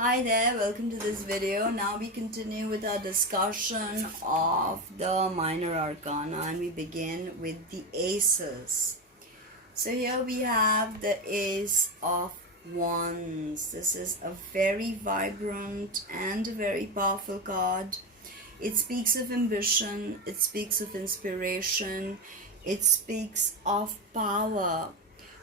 Hi there, welcome to this video. Now we continue with our discussion of the Minor Arcana and we begin with the Aces. So here we have the Ace of Wands. This is a very vibrant and a very powerful card. It speaks of ambition, it speaks of inspiration, it speaks of power,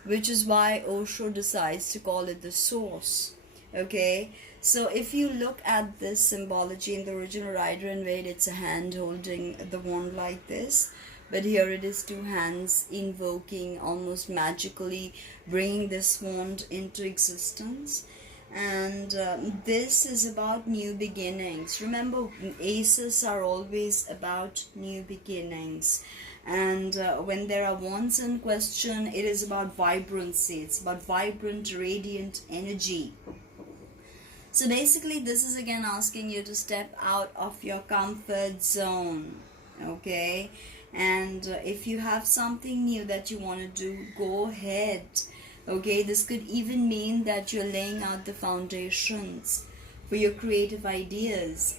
which is why Osho decides to call it the source. Okay, so if you look at this symbology in the original Rider and Waite, it's a hand holding the wand like this, but here it is two hands invoking, almost magically bringing this wand into existence. And this is about new beginnings. Remember, aces are always about new beginnings. And when there are wands in question, it is about vibrancy. It's about vibrant, radiant energy. So basically, this is again asking you to step out of your comfort zone, okay? And if you have something new that you want to do, go ahead, okay? This could even mean that you're laying out the foundations for your creative ideas.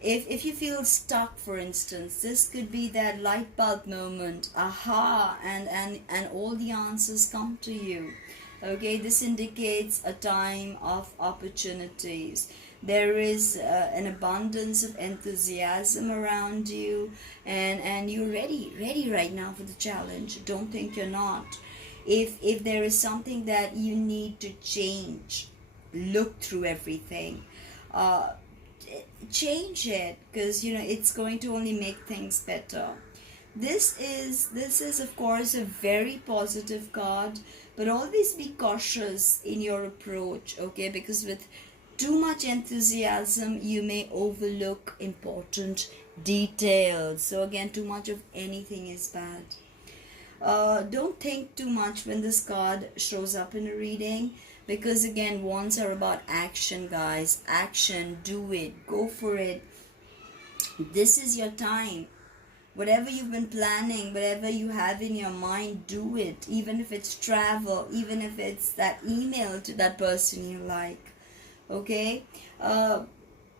If you feel stuck, for instance, this could be that light bulb moment, aha, and all the answers come to you. Okay, this indicates a time of opportunities. There is an abundance of enthusiasm around you, and you're ready right now for the challenge. Don't think you're not. If there is something that you need to change, look through everything. Change it, because it's going to only make things better. This is of course a very positive card, but always be cautious in your approach, okay? Because with too much enthusiasm, you may overlook important details. So again, too much of anything is bad. Don't think too much when this card shows up in a reading, because again, wands are about action, guys. Action, do it, go for it. This is your time. Whatever you've been planning, whatever you have in your mind, do it. Even if it's travel, even if it's that email to that person you like. Okay?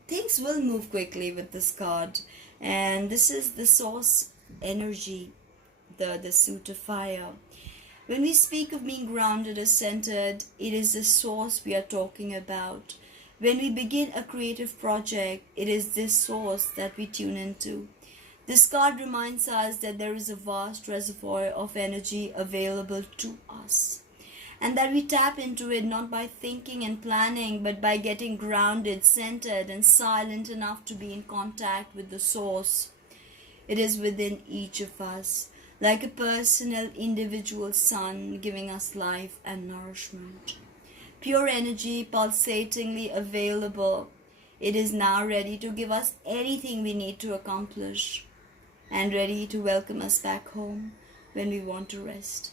Things will move quickly with this card. And this is the source energy, the suit of fire. When we speak of being grounded or centered, it is the source we are talking about. When we begin a creative project, it is this source that we tune into. This card reminds us that there is a vast reservoir of energy available to us, and that we tap into it not by thinking and planning, but by getting grounded, centered, and silent enough to be in contact with the source. It is within each of us, like a personal, individual sun giving us life and nourishment. Pure energy, pulsatingly available. It is now ready to give us anything we need to accomplish, and ready to welcome us back home when we want to rest.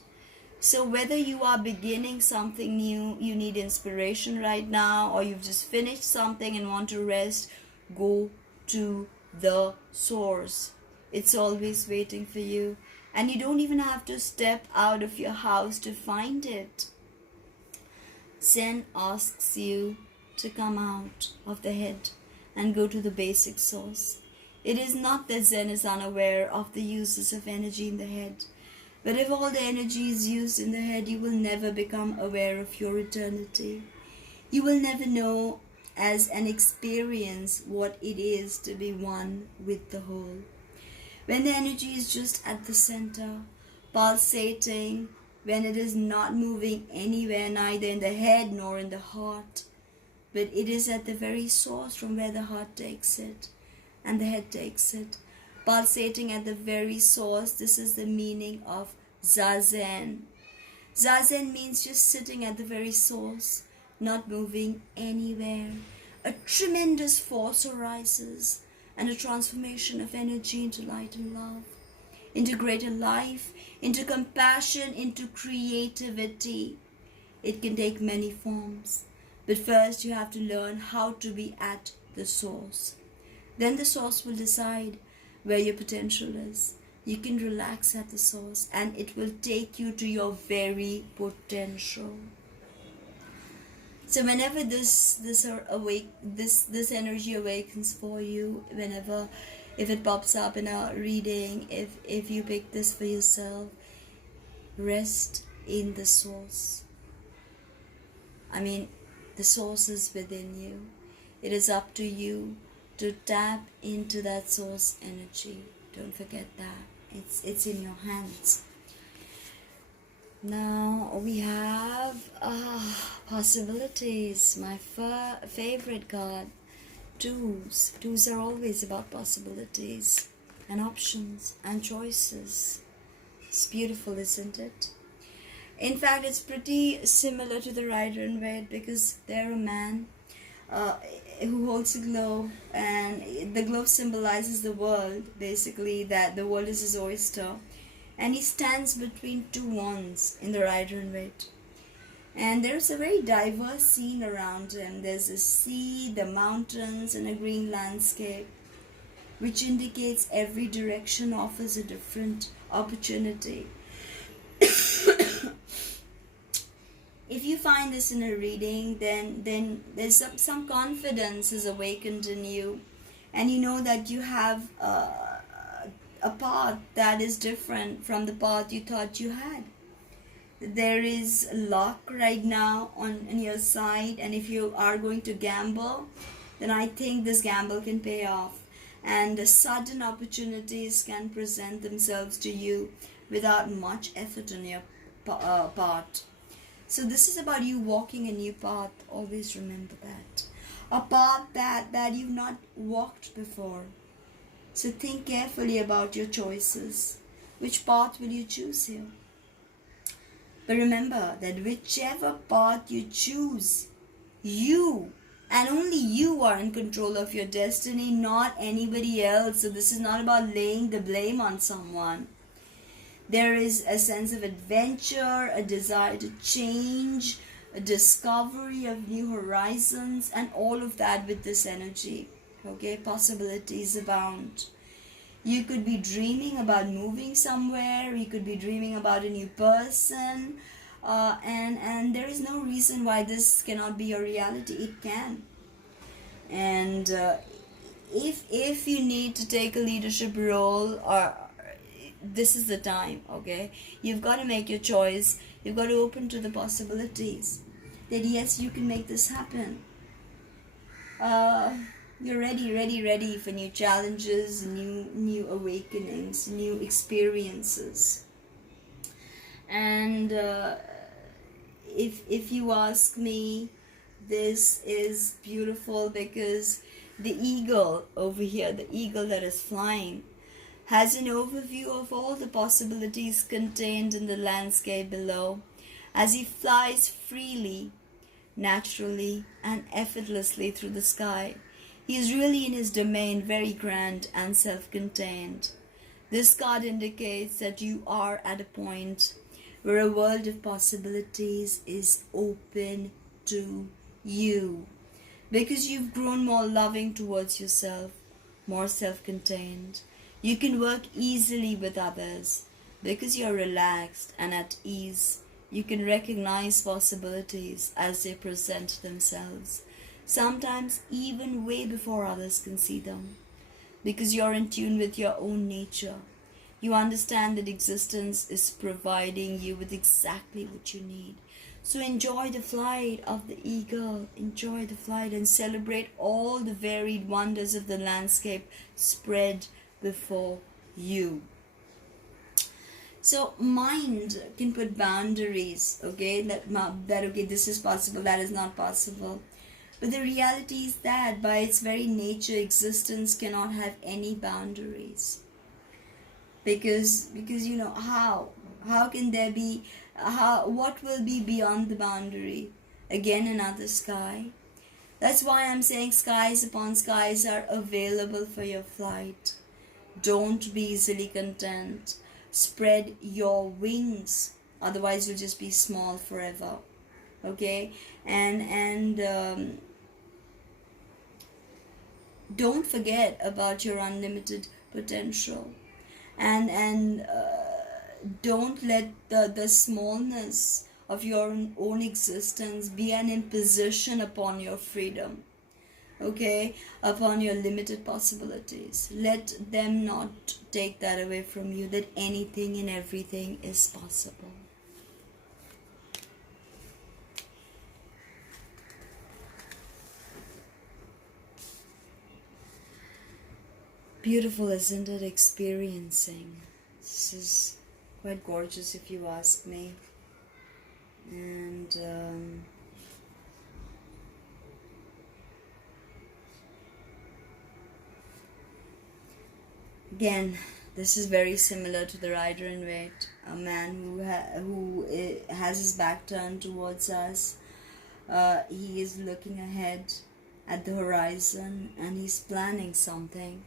So whether you are beginning something new, you need inspiration right now, or you've just finished something and want to rest, go to the source. It's always waiting for you, and you don't even have to step out of your house to find it. Zen asks you to come out of the head and go to the basic source. It is not that Zen is unaware of the uses of energy in the head, but if all the energy is used in the head, you will never become aware of your eternity. You will never know as an experience what it is to be one with the whole. When the energy is just at the center, pulsating, when it is not moving anywhere, neither in the head nor in the heart, but it is at the very source from where the heart takes it and the head takes it, pulsating at the very source. This is the meaning of Zazen. Zazen means just sitting at the very source, not moving anywhere. A tremendous force arises, and a transformation of energy into light and love, into greater life, into compassion, into creativity. It can take many forms, but first you have to learn how to be at the source. Then the source will decide where your potential is. You can relax at the source, and it will take you to your very potential. So whenever this energy awakens for you, whenever, if it pops up in a reading, if you pick this for yourself, rest in the source. I mean, the source is within you. It is up to you to tap into that source energy. Don't forget that. It's in your hands. Now we have possibilities. My favorite card, twos. Twos are always about possibilities and options and choices. It's beautiful, isn't it? In fact, it's pretty similar to the Rider in Red, because they're a man who holds a globe, and the globe symbolizes the world, basically, that the world is his oyster, and he stands between two wands in the Rider in Red. And there's a very diverse scene around him. There's a sea, the mountains, and a green landscape, which indicates every direction offers a different opportunity. If you find this in a reading, then there's some confidence is awakened in you, and you know that you have a path that is different from the path you thought you had. There is luck right now on your side, and if you are going to gamble, then I think this gamble can pay off, and the sudden opportunities can present themselves to you without much effort on your part. So this is about you walking a new path. Always remember that. A path that you've not walked before. So think carefully about your choices. Which path will you choose here? But remember that whichever path you choose, you and only you are in control of your destiny, not anybody else. So this is not about laying the blame on someone. There is a sense of adventure, a desire to change, a discovery of new horizons, and all of that with this energy. Okay, possibilities abound. You could be dreaming about moving somewhere. You could be dreaming about a new person. And there is no reason why this cannot be a reality. It can. And if you need to take a leadership role, or this is the time, okay? You've got to make your choice. You've got to open to the possibilities that yes, you can make this happen. You're ready for new challenges, new awakenings, new experiences. And if you ask me, this is beautiful because the eagle over here, the eagle that is flying, has an overview of all the possibilities contained in the landscape below as he flies freely, naturally, and effortlessly through the sky. He is really in his domain, very grand and self-contained. This card indicates that you are at a point where a world of possibilities is open to you, because you've grown more loving towards yourself, more self-contained. You can work easily with others because you're relaxed and at ease. You can recognize possibilities as they present themselves, sometimes even way before others can see them, because you're in tune with your own nature. You understand that existence is providing you with exactly what you need. So enjoy the flight of the eagle, enjoy the flight, and celebrate all the varied wonders of the landscape spread before you. So mind can put boundaries, okay, that okay, this is possible, that is not possible. But the reality is that by its very nature, existence cannot have any boundaries. Because you know, how can there be, what will be beyond the boundary? Again, another sky. That's why I'm saying skies upon skies are available for your flight. Don't be easily content. Spread your wings, otherwise you'll just be small forever. Okay? And don't forget about your unlimited potential. And don't let the smallness of your own existence be an imposition upon your freedom, okay, upon your limited possibilities. Let them not take that away from you, that anything and everything is possible. Beautiful, isn't it? Experiencing. This is quite gorgeous if you ask me. And again, this is very similar to the rider in wait, a man who has his back turned towards us. He is looking ahead at the horizon and he's planning something.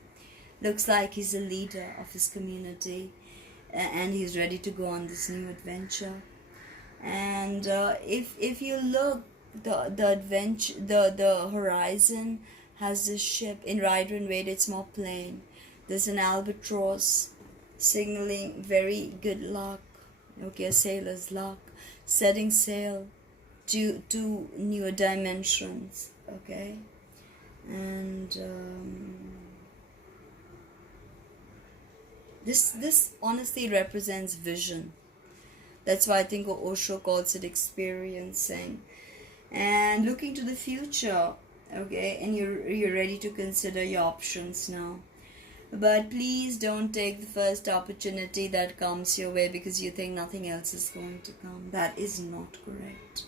Looks like he's a leader of his community and he's ready to go on this new adventure. And if you look, the adventure, the horizon has this ship. In rider in wait, it's more plain. There's an albatross signaling very good luck, okay, a sailor's luck, setting sail to newer dimensions, okay. And this honestly represents vision. That's why I think Osho calls it experiencing. And looking to the future, okay, and you're ready to consider your options now. But please don't take the first opportunity that comes your way because you think nothing else is going to come. That is not correct.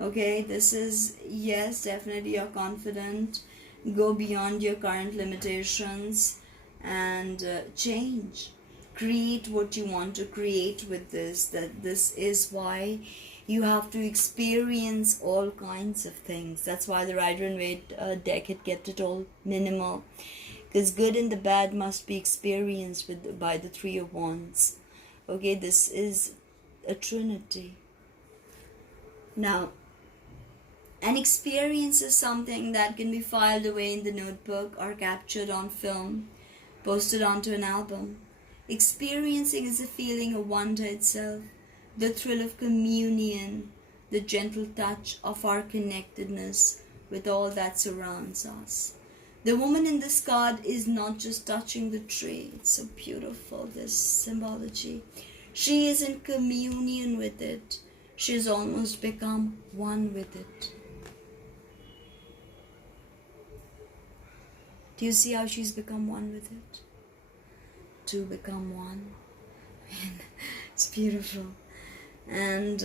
Okay, this is, yes, definitely you're confident. Go beyond your current limitations and change. Create what you want to create with this. That this is why you have to experience all kinds of things. That's why the rider in wait deck had kept it all minimal. Because good and the bad must be experienced by the Three of Wands. Okay, this is a trinity. Now, an experience is something that can be filed away in the notebook or captured on film, posted onto an album. Experiencing is a feeling of wonder itself, the thrill of communion, the gentle touch of our connectedness with all that surrounds us. The woman in this card is not just touching the tree. It's so beautiful, this symbology. She is in communion with it. She has almost become one with it. Do you see how she's become one with it? To become one. It's beautiful. And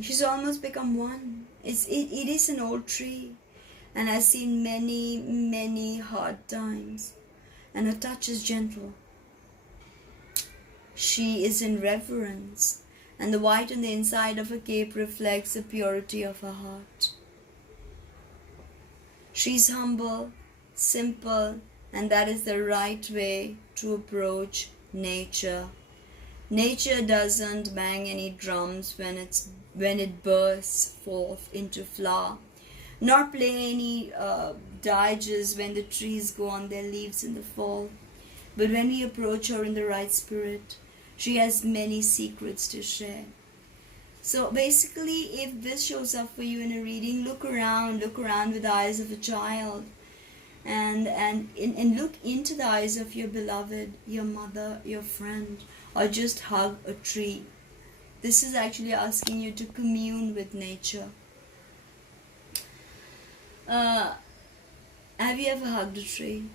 she's almost become one. It is an old tree. And I've seen many, many hard times. And her touch is gentle. She is in reverence. And the white on the inside of her cape reflects the purity of her heart. She's humble, simple, and that is the right way to approach nature. Nature doesn't bang any drums when it bursts forth into flower, nor play any dirges when the trees go on their leaves in the fall. But when we approach her in the right spirit, she has many secrets to share. So basically, if this shows up for you in a reading, look around with the eyes of a child, and look into the eyes of your beloved, your mother, your friend, or just hug a tree. This is actually asking you to commune with nature. Have you ever hugged a tree?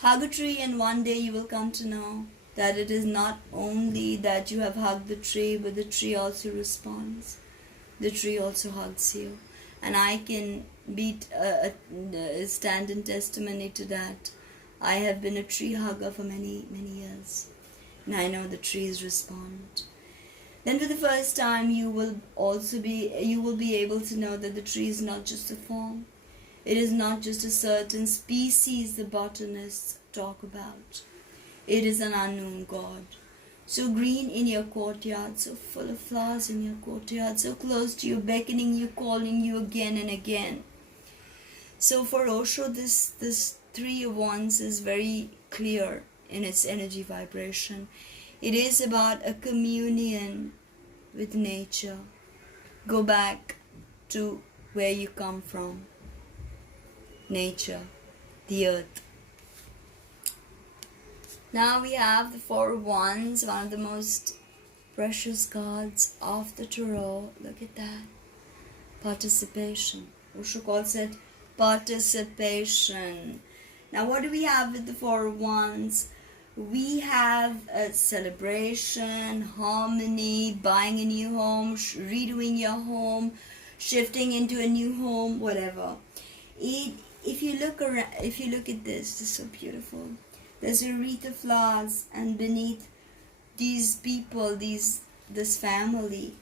Hug a tree and one day you will come to know that it is not only that you have hugged the tree, but the tree also responds. The tree also hugs you. And I can stand in testimony to that. I have been a tree hugger for many, many years. And I know the trees respond. Then for the first time you will be able to know that the tree is not just a form. It is not just a certain species the botanists talk about. It is an unknown God. So green in your courtyard, so full of flowers in your courtyard, so close to you, beckoning you, calling you again and again. So for Osho, this Three of Wands is very clear in its energy vibration. It is about a communion with nature. Go back to where you come from. Nature, the earth. Now we have the Four of Wands, one of the most precious cards of the tarot. Look at that. Participation. Osho calls it participation. Now what do we have with the Four of Wands? We have a celebration, harmony, buying a new home, redoing your home, shifting into a new home, whatever. If you look at this is so beautiful. There's a wreath of flowers, and beneath these people, this family,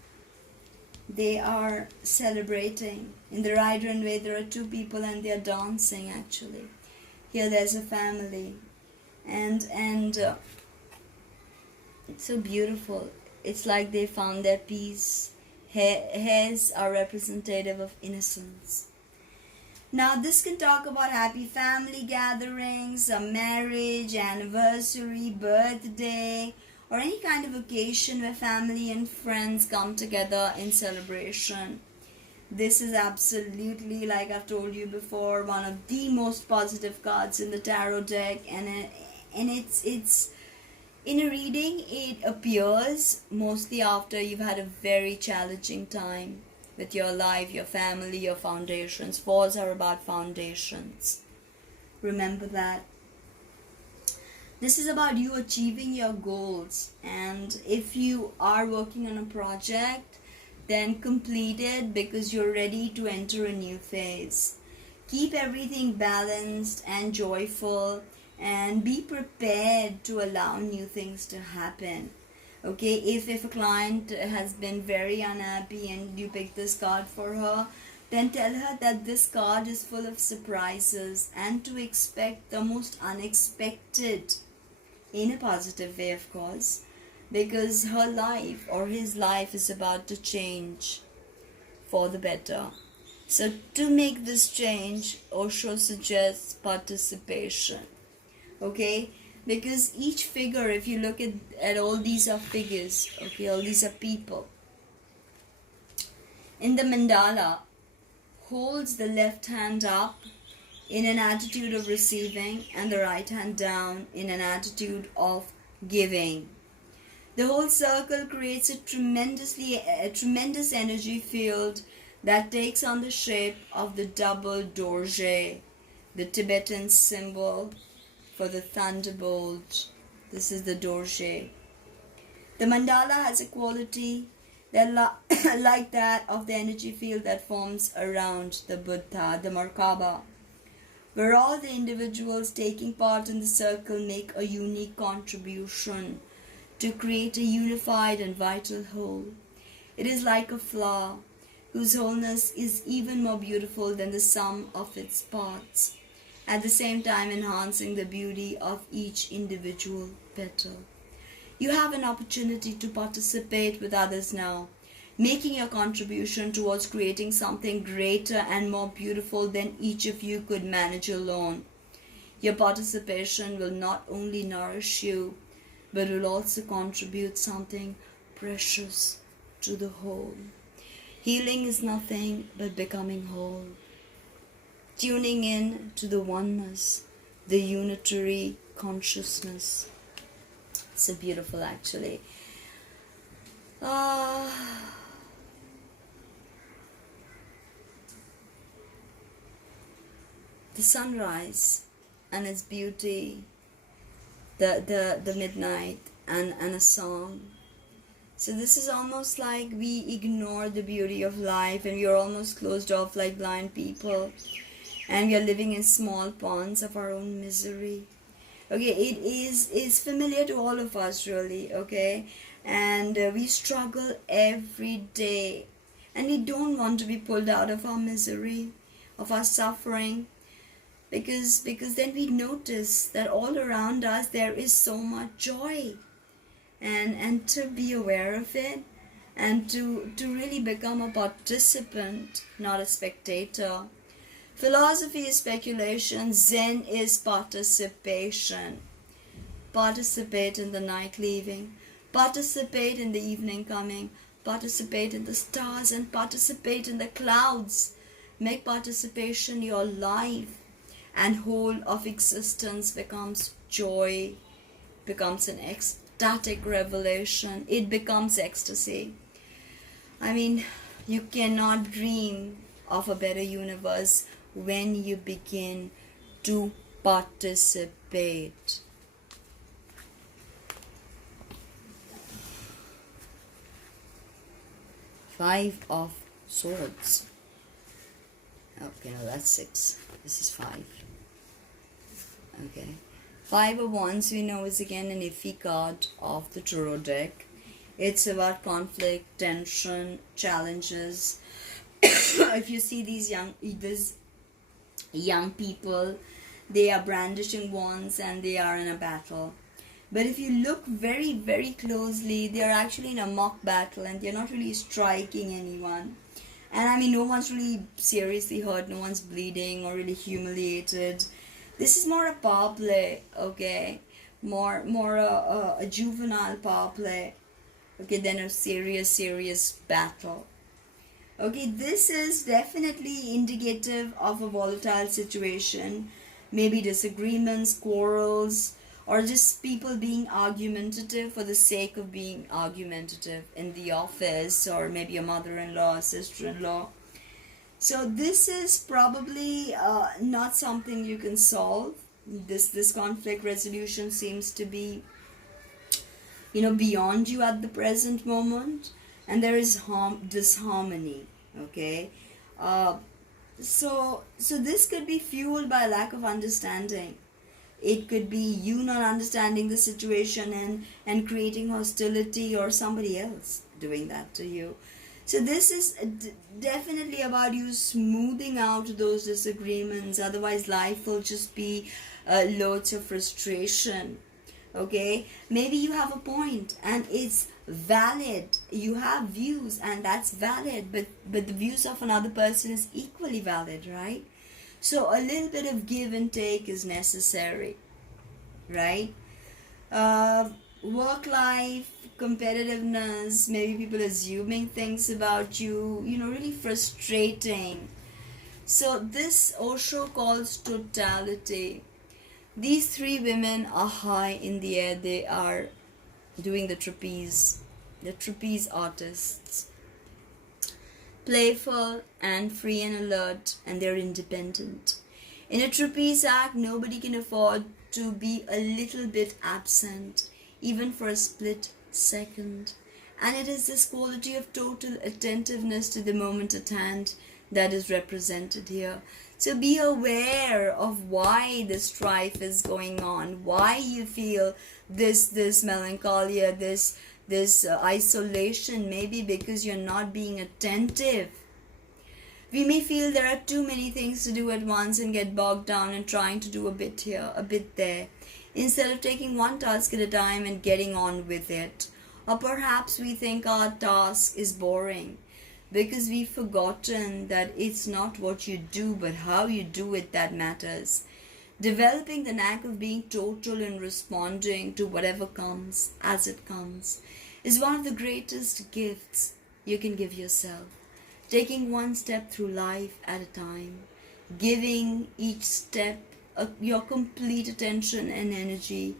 they are celebrating. In the right runway there are two people and they are dancing actually. Here there's a family, and it's so beautiful. It's like they found their peace. Hairs are representative of innocence. Now this can talk about happy family gatherings, a marriage, anniversary, birthday, or any kind of occasion where family and friends come together in celebration. This is absolutely, like I've told you before, one of the most positive cards in the tarot deck, and it's in a reading it appears mostly after you've had a very challenging time with your life, your family, your foundations. Fours are about foundations. Remember that. This is about you achieving your goals, and if you are working on a project, then complete it because you're ready to enter a new phase. Keep everything balanced and joyful, and be prepared to allow new things to happen. Okay, if a client has been very unhappy and you pick this card for her, then tell her that this card is full of surprises and to expect the most unexpected, in a positive way of course, because her life or his life is about to change for the better. So to make this change, Osho suggests participation. Okay, because each figure, if you look at all these are figures, okay, all these are people. In the mandala, holds the left hand up in an attitude of receiving and the right hand down in an attitude of giving. The whole circle creates a tremendous energy field that takes on the shape of the double dorje, the Tibetan symbol for the thunderbolt. This is the dorje. The mandala has a quality that like that of the energy field that forms around the Buddha, the Merkaba, where all the individuals taking part in the circle make a unique contribution to create a unified and vital whole. It is like a flower whose wholeness is even more beautiful than the sum of its parts, at the same time enhancing the beauty of each individual petal. You have an opportunity to participate with others now, making your contribution towards creating something greater and more beautiful than each of you could manage alone. Your participation will not only nourish you, but will also contribute something precious to the whole. Healing is nothing but becoming whole. Tuning in to the oneness, the unitary consciousness. So beautiful actually. The sunrise and its beauty, the midnight and a song. So this is almost like we ignore the beauty of life and we are almost closed off like blind people, and we are living in small ponds of our own misery. Okay, it is familiar to all of us really, okay, and we struggle every day, and we don't want to be pulled out of our misery, of our suffering, because then we notice that all around us there is so much joy, and to be aware of it and to really become a participant, not a spectator. Philosophy is speculation, Zen is participation. Participate in the night leaving, participate in the evening coming, participate in the stars and participate in the clouds. Make participation your life, and whole of existence becomes joy, becomes an ecstatic revelation. It becomes ecstasy. I mean, you cannot dream of a better universe when you begin to participate. Five of Swords. Okay, no, that's 6. This is 5. Okay. 5 of Wands, we know, is again an iffy card of the tarot deck. It's about conflict, tension, challenges. If you see these young people, they are brandishing wands and they are in a battle. But if you look very, very closely, they are actually in a mock battle and they're not really striking anyone. And I mean, no one's really seriously hurt, no one's bleeding or really humiliated. This is more a power play, okay? More a juvenile power play, okay, than a serious battle. Okay, this is definitely indicative of a volatile situation, maybe disagreements, quarrels, or just people being argumentative for the sake of being argumentative in the office, or maybe a mother-in-law, sister-in-law. So this is probably not something you can solve. This conflict resolution seems to be, beyond you at the present moment, and there is disharmony. Okay, so this could be fueled by a lack of understanding. It could be you not understanding the situation and creating hostility, or somebody else doing that to you. So this is definitely about you smoothing out those disagreements. Otherwise, life will just be loads of frustration. Okay, maybe you have a point and it's valid. You have views and that's valid, but the views of another person is equally valid, right? So a little bit of give and take is necessary, right? Work life, competitiveness, maybe people assuming things about you, really frustrating. So this Osho calls totality. These 3 women are high in the air. They are doing the trapeze artists. Playful and free and alert, and they're independent. In a trapeze act, nobody can afford to be a little bit absent, even for a split second. And it is this quality of total attentiveness to the moment at hand that is represented here. So be aware of why the strife is going on, why you feel this melancholia, this isolation, maybe because you're not being attentive. We may feel there are too many things to do at once and get bogged down in trying to do a bit here, a bit there, instead of taking one task at a time and getting on with it. Or perhaps we think our task is boring because we've forgotten that it's not what you do but how you do it that matters. Developing the knack of being total in responding to whatever comes as it comes is one of the greatest gifts you can give yourself. Taking one step through life at a time, giving each step your complete attention and energy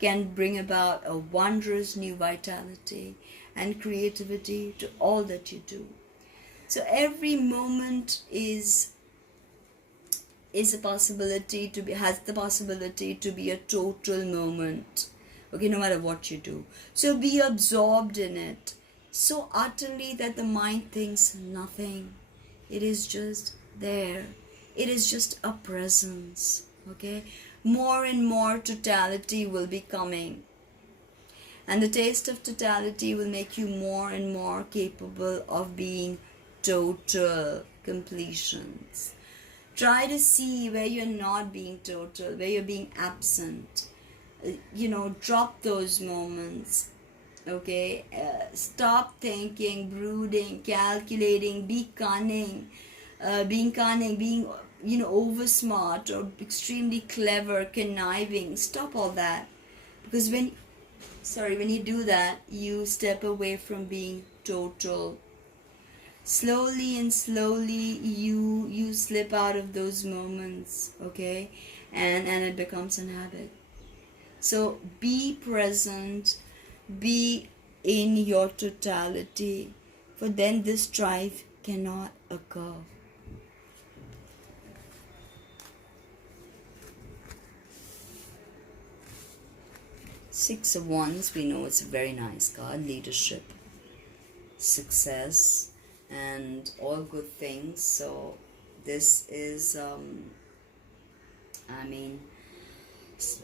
can bring about a wondrous new vitality and creativity to all that you do. So every moment has the possibility to be a total moment. Okay, no matter what you do. So be absorbed in it so utterly that the mind thinks nothing. It is just there. It is just a presence. Okay, more and more totality will be coming. And the taste of totality will make you more and more capable of being total completions. Try to see where you're not being total, where you're being absent. Drop those moments. Okay, stop thinking, brooding, calculating, be cunning, being over smart or extremely clever, conniving. Stop all that, because when you do that, you step away from being total. Slowly and slowly you slip out of those moments, okay, and it becomes an habit. So be present, be in your totality, for then this strife cannot occur. Six of Wands, we know it's a very nice card. Leadership, success, and all good things. So this is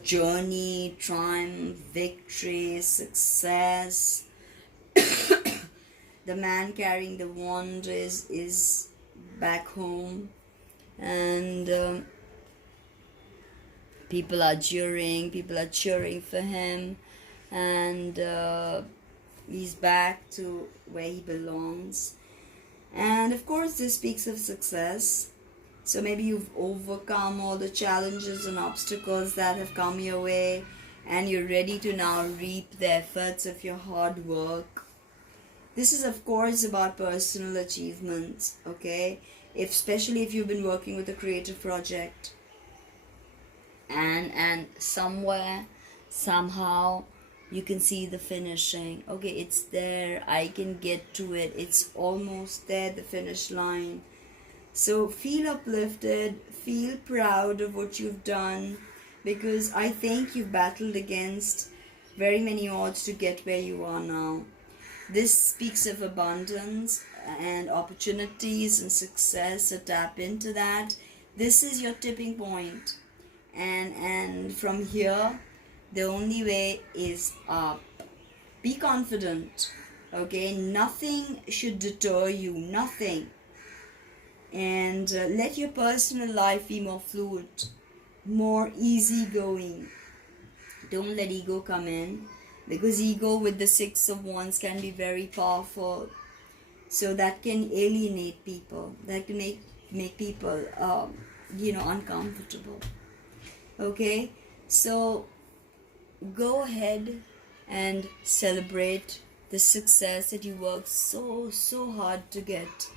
journey, triumph, victory, success. The man carrying the wand is back home, and people are cheering for him, and he's back to where he belongs. And of course this speaks of success. So maybe you've overcome all the challenges and obstacles that have come your way, and you're ready to now reap the efforts of your hard work. This is of course about personal achievements, okay? Especially if you've been working with a creative project, and somewhere, somehow, you can see the finishing. Okay, it's there, I can get to it, it's almost there, the finish line. So feel uplifted, feel proud of what you've done, because I think you've battled against very many odds to get where you are now. This speaks of abundance and opportunities and success, so tap into that. This is your tipping point. And from here, the only way is up. Be confident, okay? Nothing should deter you, nothing. And let your personal life be more fluid, more easygoing. Don't let ego come in, because ego with the Six of Wands can be very powerful. So that can alienate people, that can make people uncomfortable. Okay, so go ahead and celebrate the success that you worked so hard to get.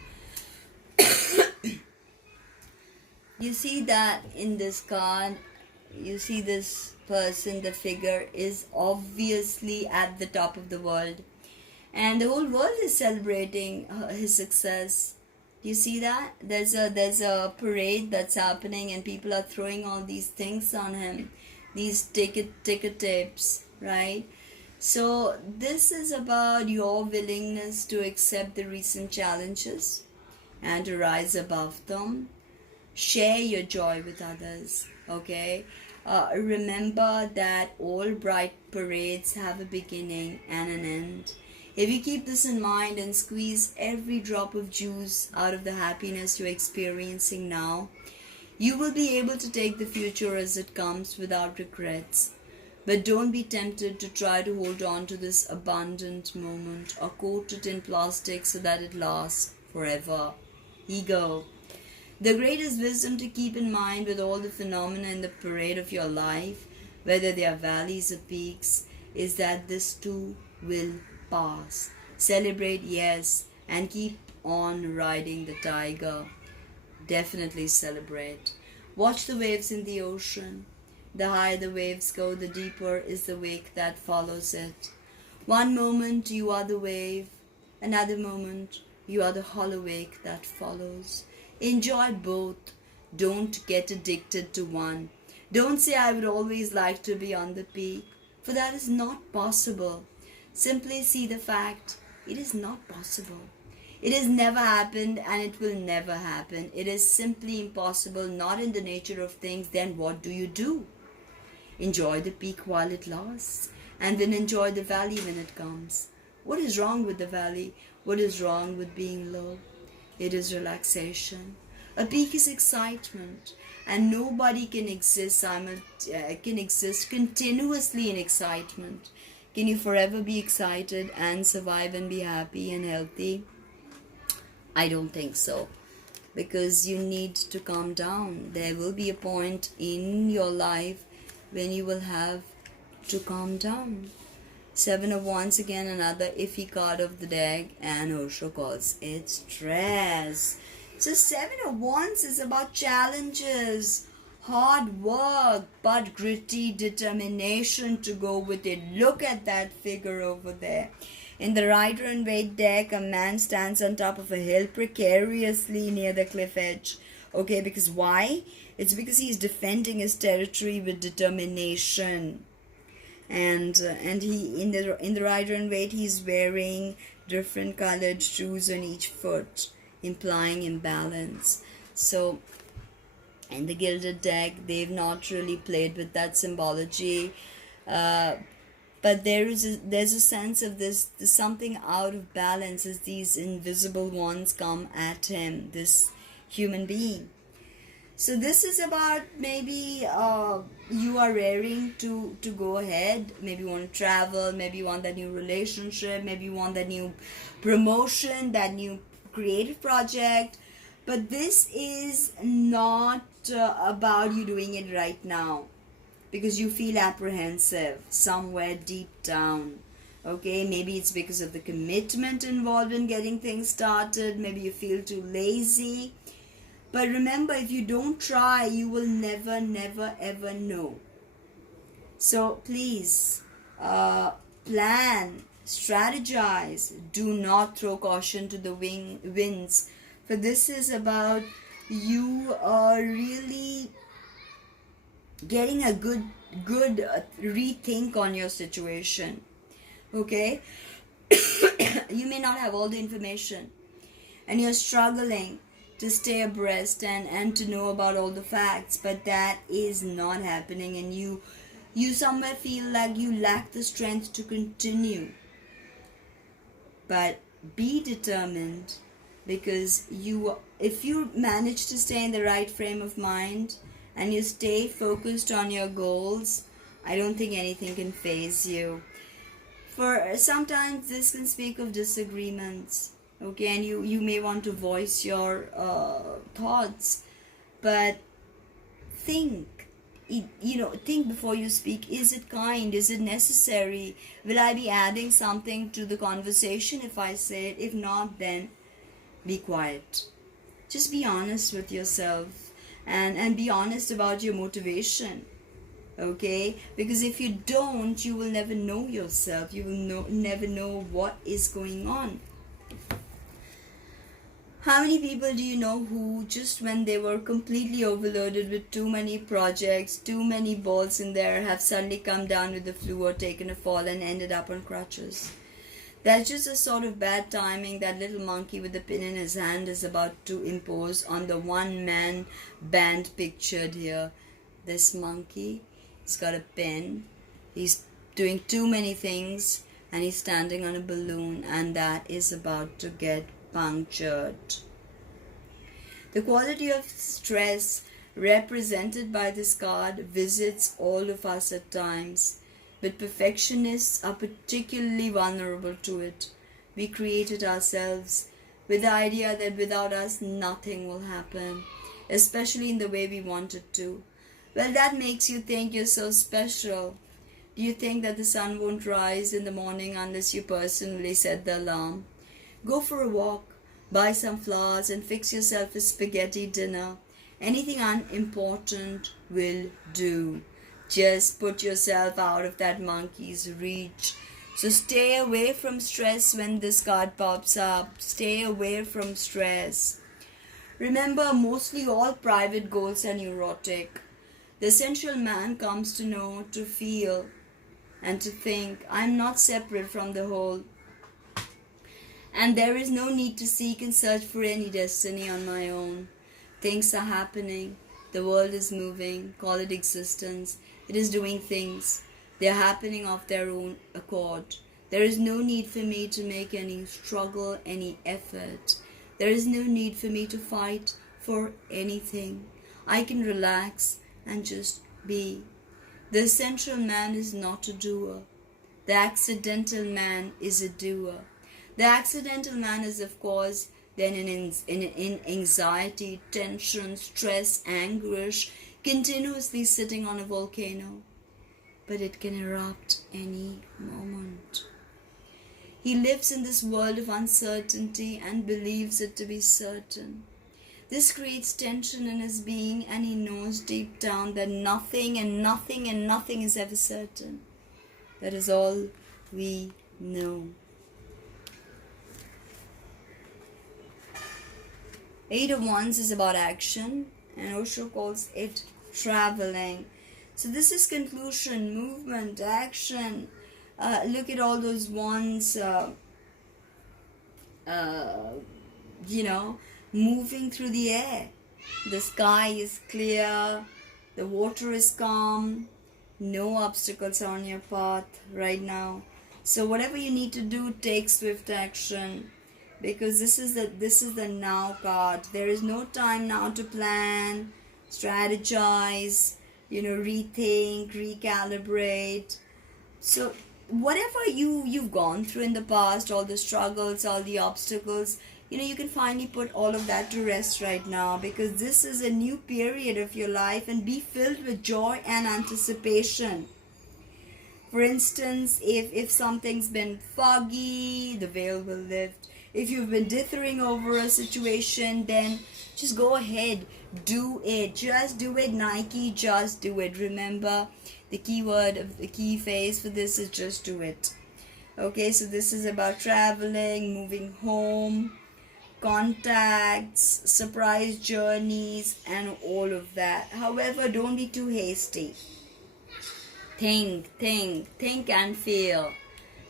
You see that in this card, you see this person, the figure is obviously at the top of the world, and the whole world is celebrating his success. You see that? There's a parade that's happening, and people are throwing all these things on him, these ticket tapes, right? So this is about your willingness to accept the recent challenges and to rise above them. Share your joy with others, okay? Remember that all bright parades have a beginning and an end. If you keep this in mind and squeeze every drop of juice out of the happiness you're experiencing now, you will be able to take the future as it comes without regrets. But don't be tempted to try to hold on to this abundant moment or coat it in plastic so that it lasts forever. Ego. The greatest wisdom to keep in mind with all the phenomena in the parade of your life, whether they are valleys or peaks, is that this too will pass. Celebrate, yes, and keep on riding the tiger. Definitely celebrate. Watch the waves in the ocean. The higher the waves go, the deeper is the wake that follows it. One moment you are the wave, another moment you are the hollow wake that follows. Enjoy both. Don't get addicted to one. Don't say, I would always like to be on the peak, for that is not possible. Simply see the fact, it is not possible. It has never happened, and it will never happen. It is simply impossible, not in the nature of things. Then what do you do? Enjoy the peak while it lasts, and then enjoy the valley when it comes. What is wrong with the valley? What is wrong with being low? It is relaxation. A peak is excitement, and nobody can exist continuously in excitement. Can you forever be excited and survive and be happy and healthy? I don't think so, because you need to calm down. There will be a point in your life when you will have to calm down. Seven of Wands, again, another iffy card of the deck, and Osho calls it stress. So Seven of Wands is about challenges, hard work, but gritty determination to go with it. Look at that figure over there. In the Rider and Waite deck, a man stands on top of a hill precariously near the cliff edge. Okay, because why? It's because he's defending his territory with determination. And he in the Rider and Waite, he's wearing different colored shoes on each foot, implying imbalance. So in the Gilded deck, they've not really played with that symbology, but there's a sense of there's something out of balance as these invisible ones come at him, this human being. So this is about maybe you are raring to go ahead. Maybe you want to travel, maybe you want that new relationship, maybe you want that new promotion, that new creative project. But this is not about you doing it right now, because you feel apprehensive somewhere deep down. Okay, maybe it's because of the commitment involved in getting things started. Maybe you feel too lazy. But remember, if you don't try, you will never, never, ever know. So please, plan, strategize. Do not throw caution to the winds. For this is about you really getting a good rethink on your situation. Okay? You may not have all the information, and you're struggling to stay abreast and to know about all the facts, but that is not happening, and you somewhere feel like you lack the strength to continue. But be determined, because if you manage to stay in the right frame of mind and you stay focused on your goals, I don't think anything can faze you. For sometimes this can speak of disagreements. Okay, and you may want to voice your thoughts, but think before you speak. Is it kind? Is it necessary? Will I be adding something to the conversation if I say it? If not, then be quiet. Just be honest with yourself, and be honest about your motivation. Okay, because if you don't, you will never know yourself. You will never know what is going on. How many people do you know who, just when they were completely overloaded with too many projects, too many balls in there, have suddenly come down with the flu or taken a fall and ended up on crutches? That's just a sort of bad timing that little monkey with the pin in his hand is about to impose on the one-man band pictured here. This monkey, he's got a pin, he's doing too many things, and he's standing on a balloon, and that is about to get punctured. The quality of stress represented by this card visits all of us at times, but perfectionists are particularly vulnerable to it. We create it ourselves with the idea that without us nothing will happen, especially in the way we want it to. Well, that makes you think you're so special. Do you think that the sun won't rise in the morning unless you personally set the alarm? Go for a walk, buy some flowers, and fix yourself a spaghetti dinner. Anything unimportant will do. Just put yourself out of that monkey's reach. So stay away from stress when this card pops up. Stay away from stress. Remember, mostly all private goals are neurotic. The essential man comes to know, to feel, and to think, I'm not separate from the whole. And there is no need to seek and search for any destiny on my own. Things are happening. The world is moving. Call it existence. It is doing things. They are happening of their own accord. There is no need for me to make any struggle, any effort. There is no need for me to fight for anything. I can relax and just be. The essential man is not a doer. The accidental man is a doer. The accidental man is, of course, then in anxiety, tension, stress, anguish, continuously sitting on a volcano. but it can erupt any moment. He lives in this world of uncertainty and believes it to be certain. This creates tension in his being, and he knows deep down that nothing and nothing and nothing is ever certain. That is all we know. 8 of Wands is about action, and Osho calls it traveling. So this is conclusion, movement, action. Look at all those wands, moving through the air. The sky is clear, the water is calm, no obstacles are on your path right now. So whatever you need to do, take swift action, because this is the now card. There is no time now to plan, strategize, rethink, recalibrate. So whatever you've gone through in the past, all the struggles, all the obstacles, you can finally put all of that to rest right now, because this is a new period of your life, and be filled with joy and anticipation. For instance, if something's been foggy, the veil will lift. If you've been dithering over a situation, then just go ahead, do it. Just do it, Nike, just do it. Remember, the key phrase for this is just do it. Okay, so this is about traveling, moving home, contacts, surprise journeys, and all of that. However, don't be too hasty. Think and feel.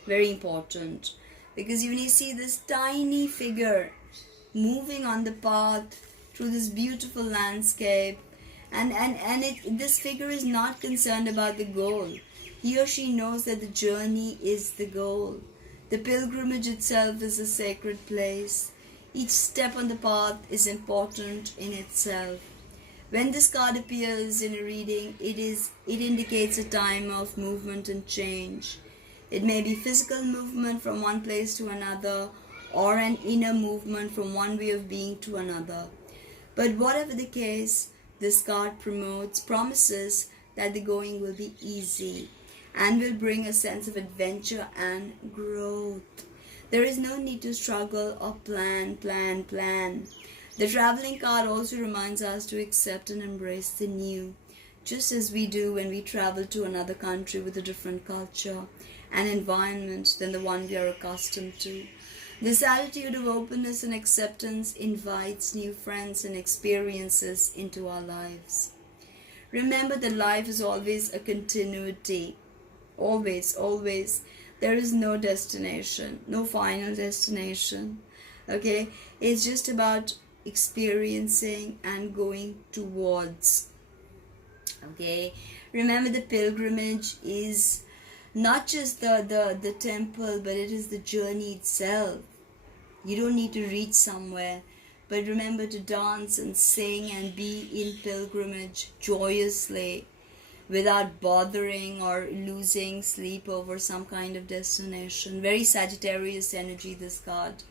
Very important. Because when you see this tiny figure moving on the path through this beautiful landscape, and this figure is not concerned about the goal. He or she knows that the journey is the goal. The pilgrimage itself is a sacred place. Each step on the path is important in itself. When this card appears in a reading, it indicates a time of movement and change. It may be physical movement from one place to another, or an inner movement from one way of being to another. But whatever the case, this card promises that the going will be easy and will bring a sense of adventure and growth. There is no need to struggle or plan. The traveling card also reminds us to accept and embrace the new, just as we do when we travel to another country with a different culture and environment than the one we are accustomed to. This attitude of openness and acceptance invites new friends and experiences into our lives. Remember that life is always a continuity. Always. There is no destination, no final destination. Okay? It's just about experiencing and going towards. Okay? Remember, the pilgrimage is not just the temple, but it is the journey itself. You don't need to reach somewhere, but remember to dance and sing and be in pilgrimage joyously, without bothering or losing sleep over some kind of destination. Very Sagittarius energy, this card.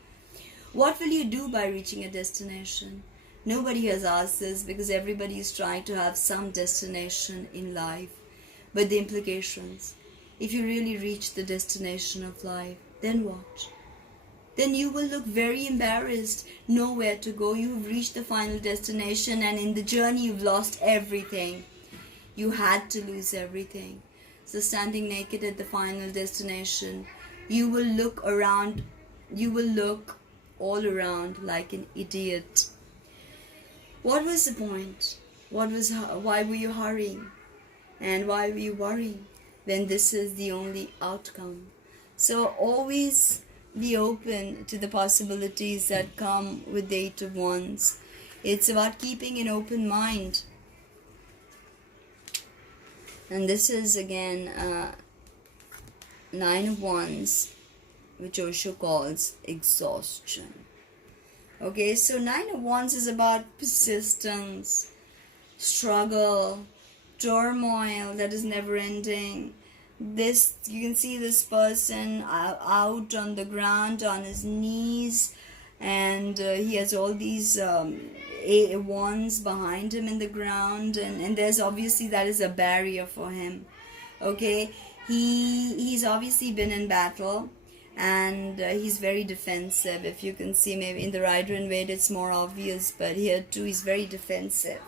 What will you do by reaching a destination? Nobody has asked this, because everybody is trying to have some destination in life. But the implications, if you really reach the destination of life, then what? Then you will look very embarrassed, nowhere to go. You've reached the final destination, and in the journey you've lost everything. You had to lose everything. So standing naked at the final destination, you will look all around like an idiot. What was the point? Why were you hurrying? And why were you worrying when this is the only outcome? So always be open to the possibilities that come with the 8 of Wands. It's about keeping an open mind. And this is again 9 of Wands, which Osho calls exhaustion. Okay, so 9 of Wands is about persistence, struggle, turmoil that is never ending. You can see this person out on the ground on his knees, and he has all these wands behind him in the ground, and there's obviously that is a barrier for him. Okay, he's obviously been in battle, and he's very defensive. If you can see, maybe in the Rider and Waite it's more obvious, but here too he's very defensive.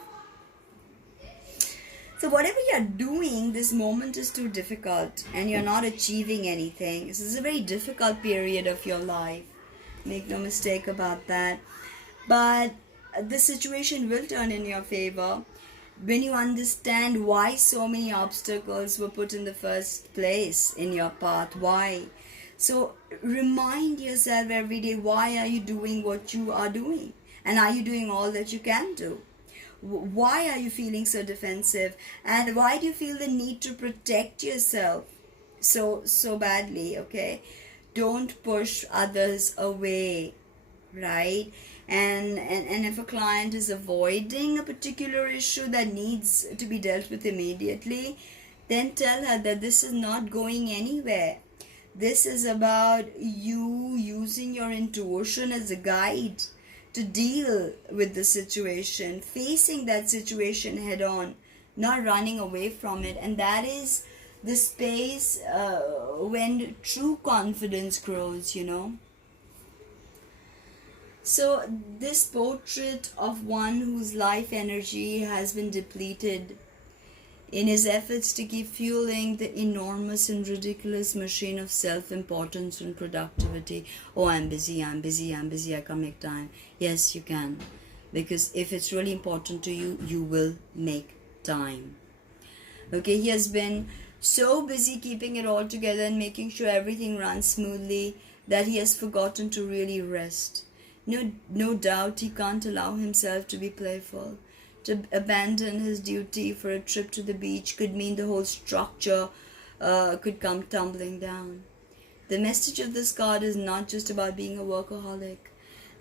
So whatever you're doing, this moment is too difficult and you're not achieving anything. This is a very difficult period of your life. Make no mistake about that. But the situation will turn in your favor when you understand why so many obstacles were put in the first place in your path. Why? So remind yourself every day, why are you doing what you are doing? And are you doing all that you can do? Why are you feeling so defensive, and why do you feel the need to protect yourself so badly? Okay, don't push others away, right? And if a client is avoiding a particular issue that needs to be dealt with immediately, then tell her that this is not going anywhere. This is about you using your intuition as a guide to deal with the situation, facing that situation head on, not running away from it. And that is the space when true confidence grows, you know. So this portrait of one whose life energy has been depleted in his efforts to keep fueling the enormous and ridiculous machine of self-importance and productivity. Oh, I'm busy, I can't make time. Yes, you can. Because if it's really important to you, you will make time. Okay, he has been so busy keeping it all together and making sure everything runs smoothly that he has forgotten to really rest. No doubt he can't allow himself to be playful. To abandon his duty for a trip to the beach could mean the whole structure could come tumbling down. The message of this card is not just about being a workaholic,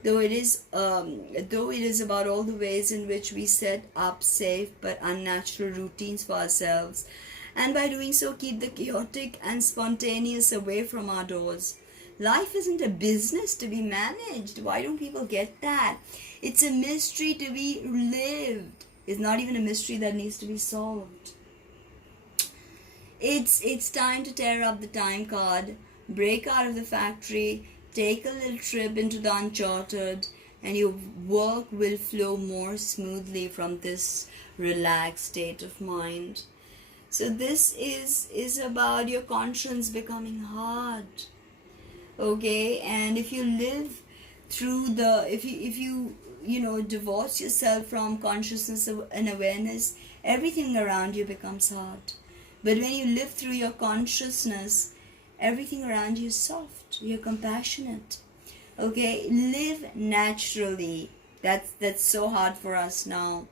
though it is about all the ways in which we set up safe but unnatural routines for ourselves, and by doing so keep the chaotic and spontaneous away from our doors. Life isn't a business to be managed. Why don't people get that? It's a mystery to be lived. It's not even a mystery that needs to be solved. It's time to tear up the time card, break out of the factory, take a little trip into the uncharted, and your work will flow more smoothly from this relaxed state of mind. So this is about your conscience becoming hard. Okay, and if you live through if you divorce yourself from consciousness and awareness, everything around you becomes hard. But when you live through your consciousness, everything around you is soft, you're compassionate. Okay, live naturally. That's so hard for us now.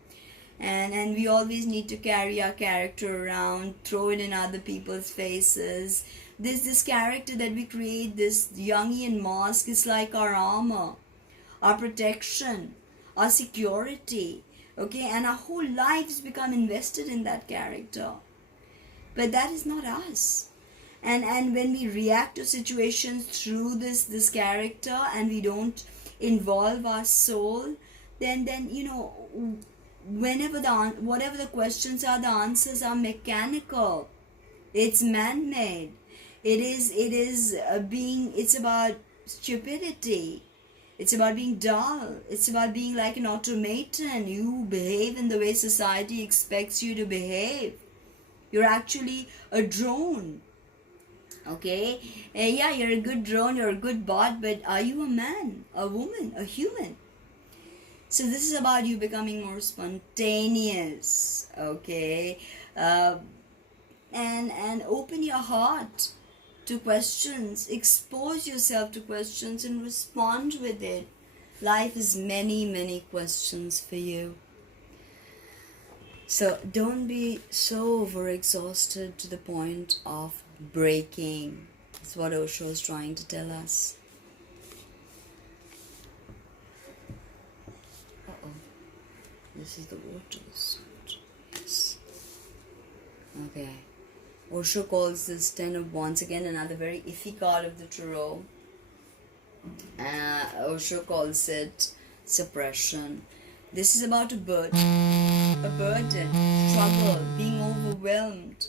And we always need to carry our character around, throw it in other people's faces. This character that we create, this Jungian mask, is like our armor, our protection, our security. Okay, and our whole lives become invested in that character. But that is not us. And when we react to situations through this character and we don't involve our soul, then whatever the questions are, the answers are mechanical. It's man-made. It's about stupidity. It's about being dull. It's about being like an automaton. You behave in the way society expects you to behave. You're actually a drone. Okay? Yeah, you're a good drone, you're a good bot, but are you a man, a woman, a human? So this is about you becoming more spontaneous. Okay? And open your heart to questions, expose yourself to questions and respond with it. Life is many questions for you. So don't be so overexhausted to the point of breaking. That's what Osho is trying to tell us. This is the waters. Yes. Okay. Osho calls this Ten of Wands, again another very iffy card of the tarot. Osho calls it suppression. This is about a burden, struggle, being overwhelmed.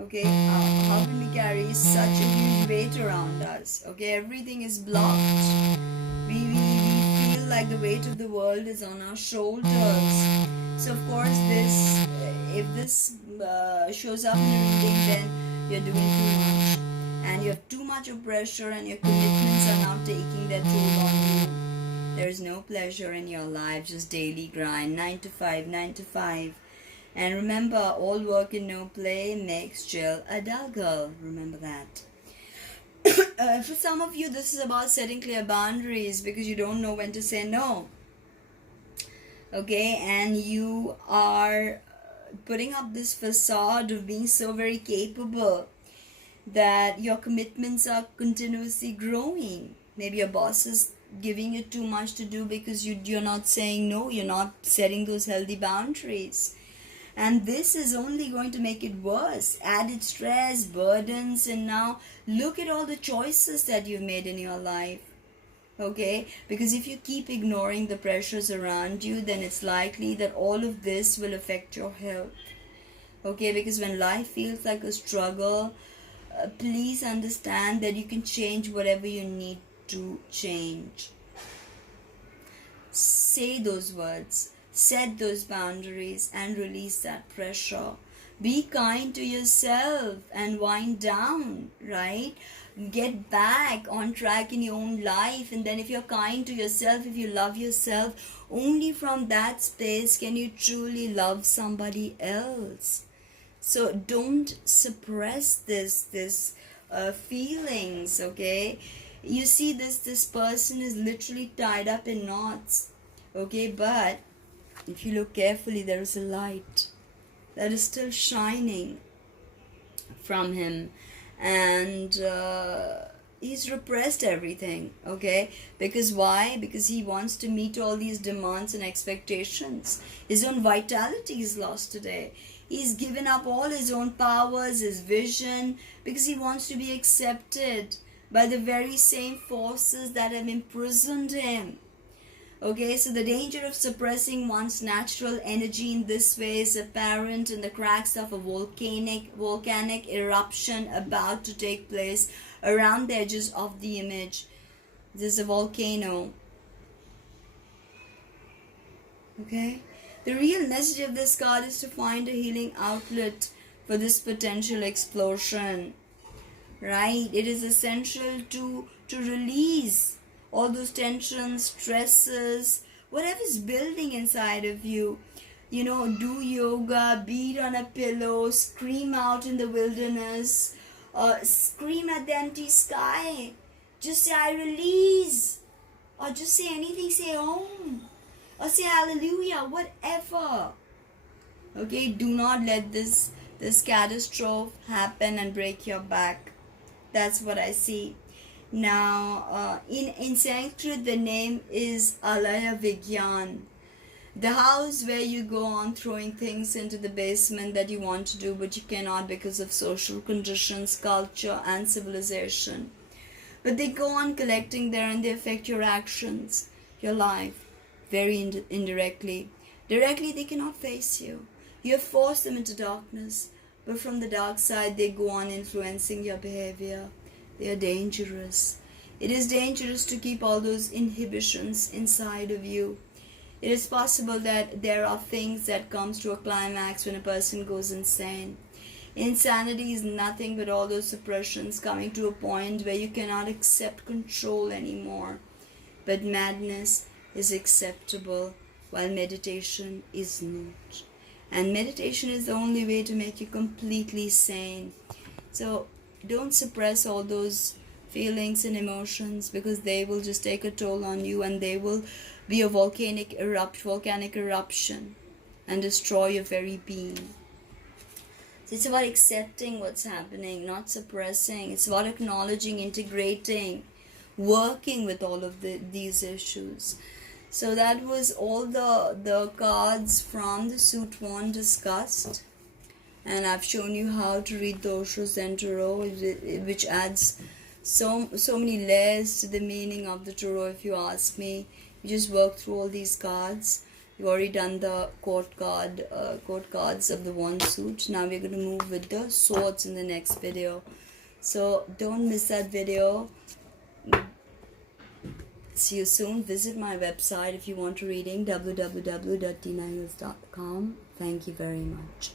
Okay, how can we carry such a huge weight around us? Okay, everything is blocked. We feel like the weight of the world is on our shoulders. So of course, if this shows up in a reading, then you're doing too much, and you have too much of pressure, and your commitments are now taking their toll on you. There is no pleasure in your life, just daily grind, 9 to 5, 9 to 5. And remember, all work and no play makes Jill a dull girl. Remember that. For some of you, this is about setting clear boundaries because you don't know when to say no. Okay, and you are putting up this facade of being so very capable that your commitments are continuously growing. Maybe your boss is giving you too much to do because you're not saying no, you're not setting those healthy boundaries. And this is only going to make it worse. Added stress, burdens, and now look at all the choices that you've made in your life. Okay? Because if you keep ignoring the pressures around you, then it's likely that all of this will affect your health. Okay? Because when life feels like a struggle, please understand that you can change whatever you need to change. Say those words. Set those boundaries and release that pressure. Be kind to yourself and wind down, right? Get back on track in your own life. And then if you're kind to yourself, if you love yourself, only from that space can you truly love somebody else. So don't suppress this feelings, okay? You see, this person is literally tied up in knots, okay? But if you look carefully, there is a light that is still shining from him, and he's repressed everything, okay? Because why? Because he wants to meet all these demands and expectations. His own vitality is lost today. He's given up all his own powers, his vision, because he wants to be accepted by the very same forces that have imprisoned him. Okay, so the danger of suppressing one's natural energy in this way is apparent in the cracks of a volcanic eruption about to take place around the edges of the image. This is a volcano. Okay, the real message of this card is to find a healing outlet for this potential explosion. Right? It is essential to release all those tensions, stresses, whatever is building inside of you. You know, do yoga, beat on a pillow, scream out in the wilderness, scream at the empty sky. Just say, I release. Or just say anything, say Om. Or say hallelujah, whatever. Okay, do not let this catastrophe happen and break your back. That's what I see. Now, in Sanskrit, the name is Alaya Vigyan. The house where you go on throwing things into the basement that you want to do, but you cannot because of social conditions, culture, and civilization. But they go on collecting there and they affect your actions, your life, very indirectly. Directly, they cannot face you. You have forced them into darkness, but from the dark side, they go on influencing your behavior. They are dangerous. It is dangerous to keep all those inhibitions inside of you. It is possible that there are things that comes to a climax when a person goes insane. Insanity is nothing but all those suppressions coming to a point where you cannot accept control anymore. But madness is acceptable while meditation is not. And meditation is the only way to make you completely sane. So don't suppress all those feelings and emotions, because they will just take a toll on you and they will be a volcanic eruption and destroy your very being. So it's about accepting what's happening, not suppressing. It's about acknowledging, integrating, working with all of these issues. So that was all the cards from the Suit 1 discussed. And I've shown you how to read the Osho Zen Tarot, which adds so many layers to the meaning of the Tarot, if you ask me. You just work through all these cards We've already done the court cards of the wand suit. Now we're going to move with the swords in the next video. So don't miss that video. See you soon. Visit my website if you want a reading, www.tinaheals.com. Thank you very much.